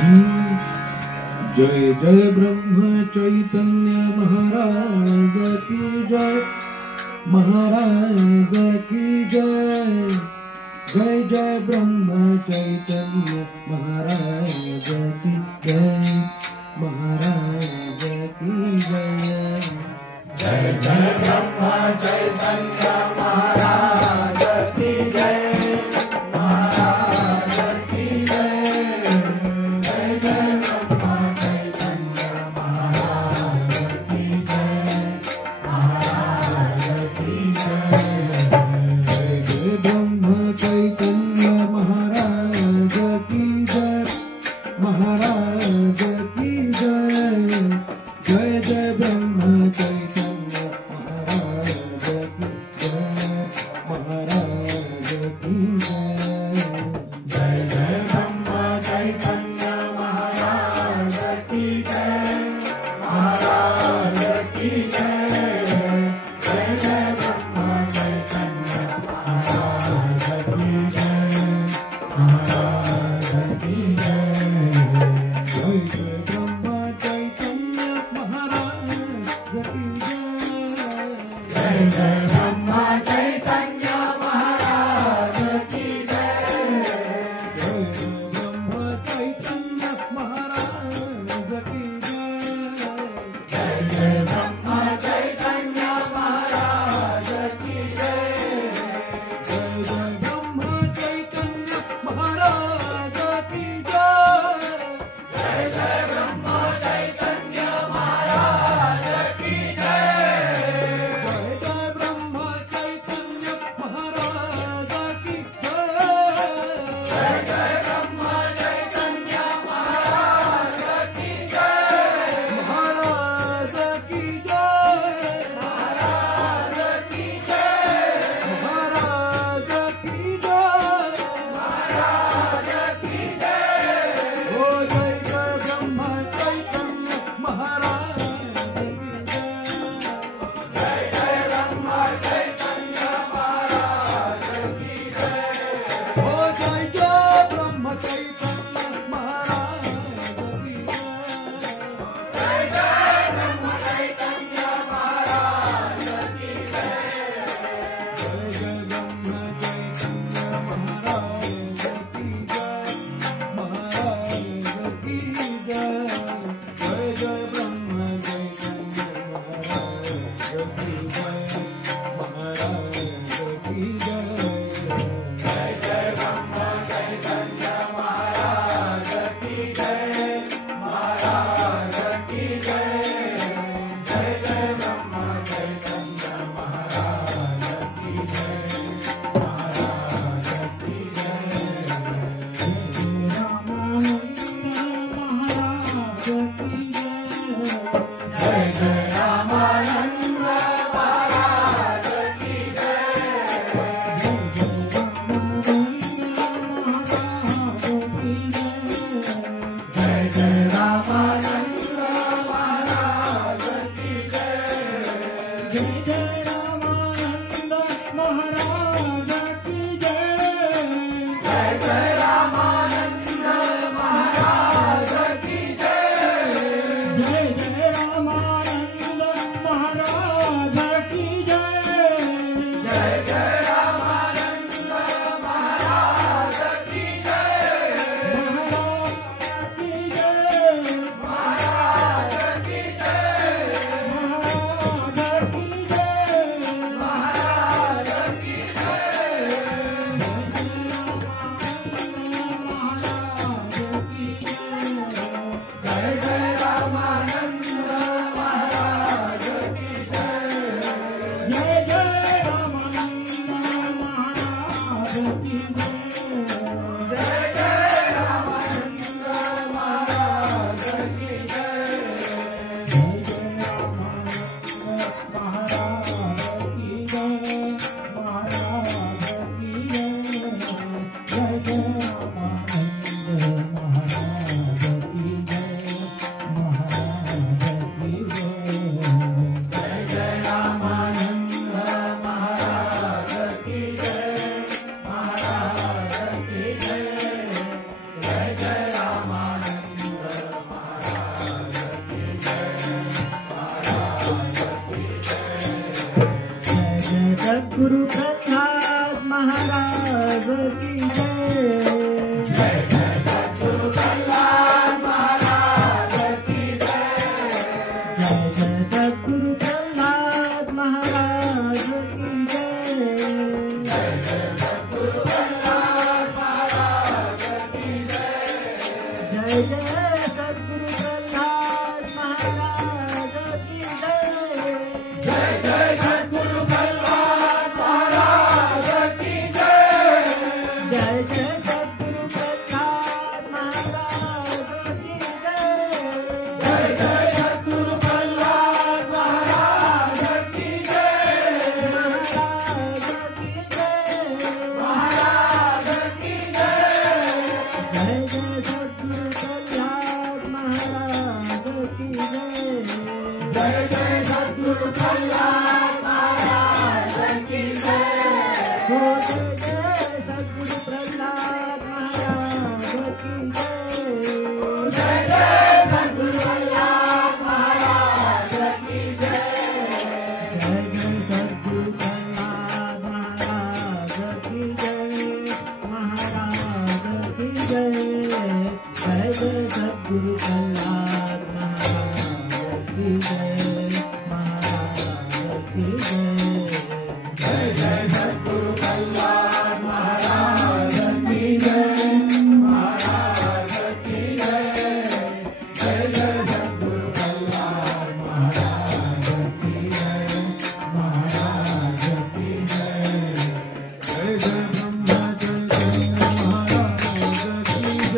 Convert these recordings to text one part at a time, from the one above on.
जय जय ब्रह्म चैतन्य महाराज की जय, महाराज की जय। जय जय ब्रह्म चैतन्य महाराज की जय, महाराज की जय। जय जय ब्रह्म चैतन्य महाराज की जय, महाराज की जय। जय जय ब्रह्म चैतन्य महाराज की जय, महाराज की जय। जय जय ब्रह्म चैतन्य महाराज की जय, महाराज की जय। जय जय ब्रह्म चैतन्य महाराज की जय, महाराज की जय। जय जय ब्रह्म चैतन्य महाराज की जय, महाराज की जय। जय जय ब्रह्म चैतन्य महाराज की जय, महाराज की जय। जय जय ब्रह्म चैतन्य महाराज की जय। जय जय ब्रह्म चैतन्य महाराज की जय। जय जय ब्रह्म चैतन्य महाराज की जय। जय जय ब्रह्म चैतन्य महाराज की जय। जय जय ब्रह्म चैतन्य महाराज की जय। जय जय ब्रह्म चैतन्य महाराज की जय। जय जय ब्रह्म चैतन्य महाराज की जय। जय जय ब्रह्म चैतन्य महाराज की जय। महाराज की जय, महाराज की जय। महाराज की जय, महाराज की जय। ओ जय जय ब्रह्म चैतन्य महाराज की जय। जय जय ब्रह्म चैतन्य महाराज की जय। ओ जय जय ब्रह्म चैतन्य महाराज की जय। जय जय ब्रह्म चैतन्य महाराज की जय। जय जय ब्रह्म चैतन्य महाराज की जय, महाराज की जय। जय जय ब्रह्म चैतन्य महाराज की जय, महाराज की जय। जय जय ब्रह्म चैतन्य महाराज की जय, महाराज की जय। जय जय ब्रह्म चैतन्य महाराज की जय, महाराज की जय। जय जय रामानंद महाराज की जय। जय जय रामानंद महाराज की जय। जय जय रामानंद महाराज की जय। जय जय रामानंद महाराज की जय। जय जय रामानंद महाराज की जय। जय जय रामानंद महाराज की जय। महाराज की जय, महाराज की जय। महाराज की जय, महाराज की जय। जय जय रामानंद महाराज की जय। जय जय रामानंद महाराज की जय। जय जय रामानंद महाराज की जय। जय जय रामानंद महाराज की जय, महाराज की जय। जय जय रामानंद महाराज की जय, महाराज की जय। जय जय रामानंद महाराज की जय, महाराज की जय। जय जय रामानंद सद्गुरु प्रहलाद महाराज की जय। जय जय सद्गुरु प्रहलाद महाराज की जय। जय जय सद्गुरु प्रहलाद महाराज की जय। जय जय सद्गुरु प्रहलाद महाराज की जय। जय जय सद्गुरु प्रहलाद महाराज की जय। जय जय सद्गुरु प्रहलाद महाराज की जय। जय जय सद्गुरु प्रहलाद महाराज की जय। जय जय सद्गुरु प्रहलाद महाराज की जय। महाराज की जय। महाराज की जय। जय जय सद्गुरु प्रहलाद महाराज की जय। जय जय सद्गुरु प्रहलाद महाराज की जय। हो जय जय सद्गुरु प्रहलाद महाराज की जय। जय जय सद्गुरु प्रहलाद महाराज की जय। जय जय सद्गुरु प्रहलाद महाराज की जय। महाराज की जय। जय जय सद्गुरु प्रहलाद महाराज की जय। महाराज की जय। जय जय सद्गुरु प्रहलाद महाराज की जय। महाराज की जय। जय जय सद्गुरु प्रहलाद महाराज की जय। महाराज की जय। जय जय ब्रह्मा चैतन्य महाराज की जय।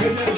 Thank you.